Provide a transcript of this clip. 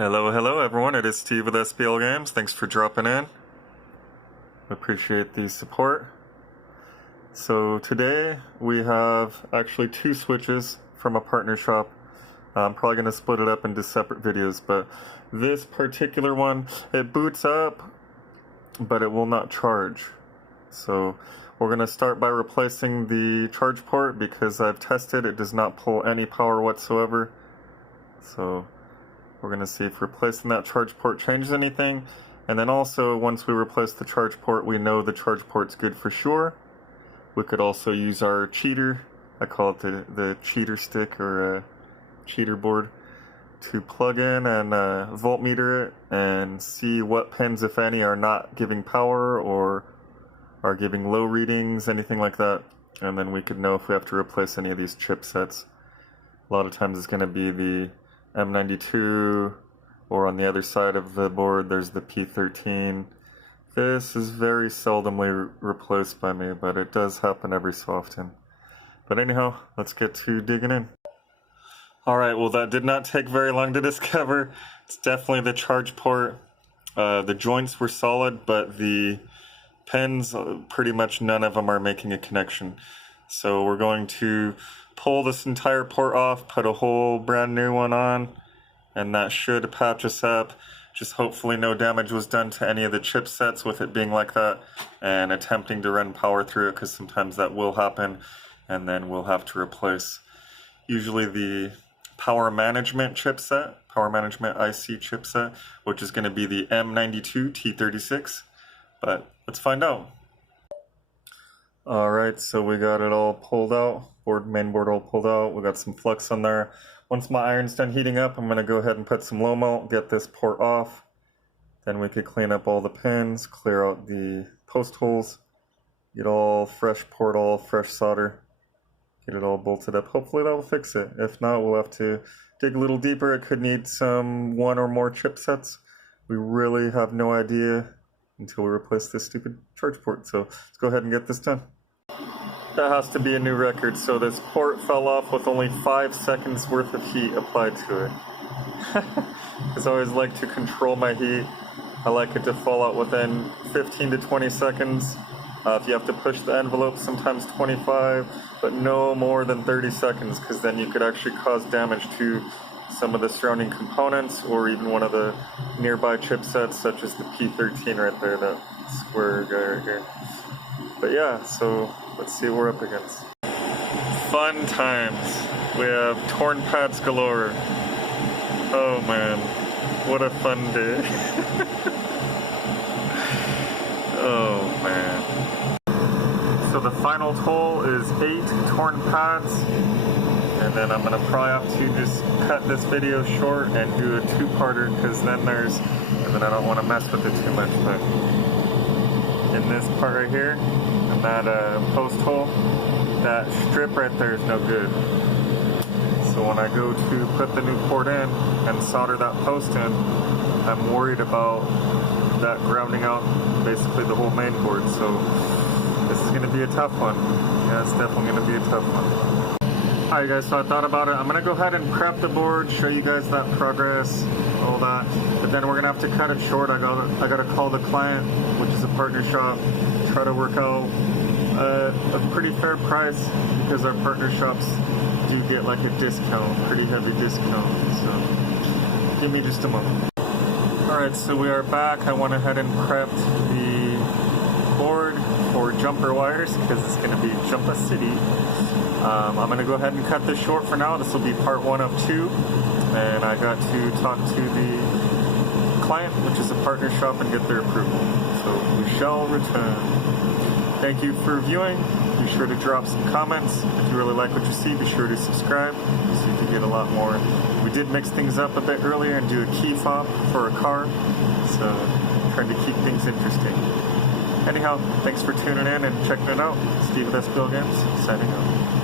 Hello everyone, it is Steve with SBL Games. Thanks for dropping in. Appreciate the support. So today we have actually two switches from a partner shop. I'm probably going to split it up into separate videos, but this particular one, it boots up, but it will not charge. So we're going to start by replacing the charge port because I've tested, it does not pull any power whatsoever. So we're going to see if replacing that charge port changes anything. And then also, once we replace the charge port, we know the charge port's good for sure. We could also use our cheater, I call it the cheater stick or cheater board, to plug in and voltmeter it and see what pins, if any, are not giving power or are giving low readings, anything like that. And then we could know if we have to replace any of these chipsets. A lot of times it's going to be the M92, or on the other side of the board there's the P13. This is very seldomly replaced by me, but it does happen every so often. But anyhow, let's get to digging in. Alright, well that did not take very long to discover. It's definitely the charge port. The joints were solid, but the pins, pretty much none of them are making a connection. So we're going to pull this entire port off, put a whole brand new one on, and that should patch us up. Just hopefully no damage was done to any of the chipsets with it being like that, and attempting to run power through it, because sometimes that will happen, and then we'll have to replace usually the power management chipset, power management IC chipset, which is going to be the M92 T36, but let's find out. Alright, so we got it all pulled out, main board all pulled out, we got some flux on there. Once my iron's done heating up, I'm going to go ahead and put some low melt, get this port off. Then we could clean up all the pins, clear out the post holes, get all fresh port, all fresh solder, get it all bolted up. Hopefully that will fix it. If not, we'll have to dig a little deeper. It could need some one or more chipsets. We really have no idea until we replace this stupid charge port. So let's go ahead and get this done. That has to be a new record. So this port fell off with only 5 seconds worth of heat applied to it. Because I always like to control my heat. I like it to fall out within 15 to 20 seconds. If you have to push the envelope, sometimes 25, but no more than 30 seconds, because then you could actually cause damage to some of the surrounding components, or even one of the nearby chipsets, such as the P13 right there, that square guy right here. But yeah, so let's see what we're up against. Fun times. We have torn pads galore. Oh man, what a fun day. Oh man. So the final toll is 8 torn pads. And then I'm going to probably have to just cut this video short and do a two-parter, because then and then I don't want to mess with it too much, but in this part right here, and that post hole, that strip right there is no good. So when I go to put the new port in and solder that post in, I'm worried about that grounding out basically the whole main board. So this is going to be a tough one. Yeah, it's definitely going to be a tough one. Alright guys, so I thought about it. I'm going to go ahead and prep the board, show you guys that progress, all that. But then we're going to have to cut it short. I got to call the client, which is a partner shop, try to work out a pretty fair price, because our partner shops do get like a discount, pretty heavy discount. So give me just a moment. Alright, so we are back. I went ahead and prepped the board for jumper wires, because it's going to be Jumper City. I'm going to go ahead and cut this short for now. This will be part 1 of 2, and I got to talk to the client, which is a partner shop, and get their approval. So we shall return. Thank you for viewing. Be sure to drop some comments. If you really like what you see, be sure to subscribe so you can get a lot more. We did mix things up a bit earlier and do a key fob for a car, so trying to keep things interesting. Anyhow, thanks for tuning in and checking it out. Steve with SBL Games, signing out.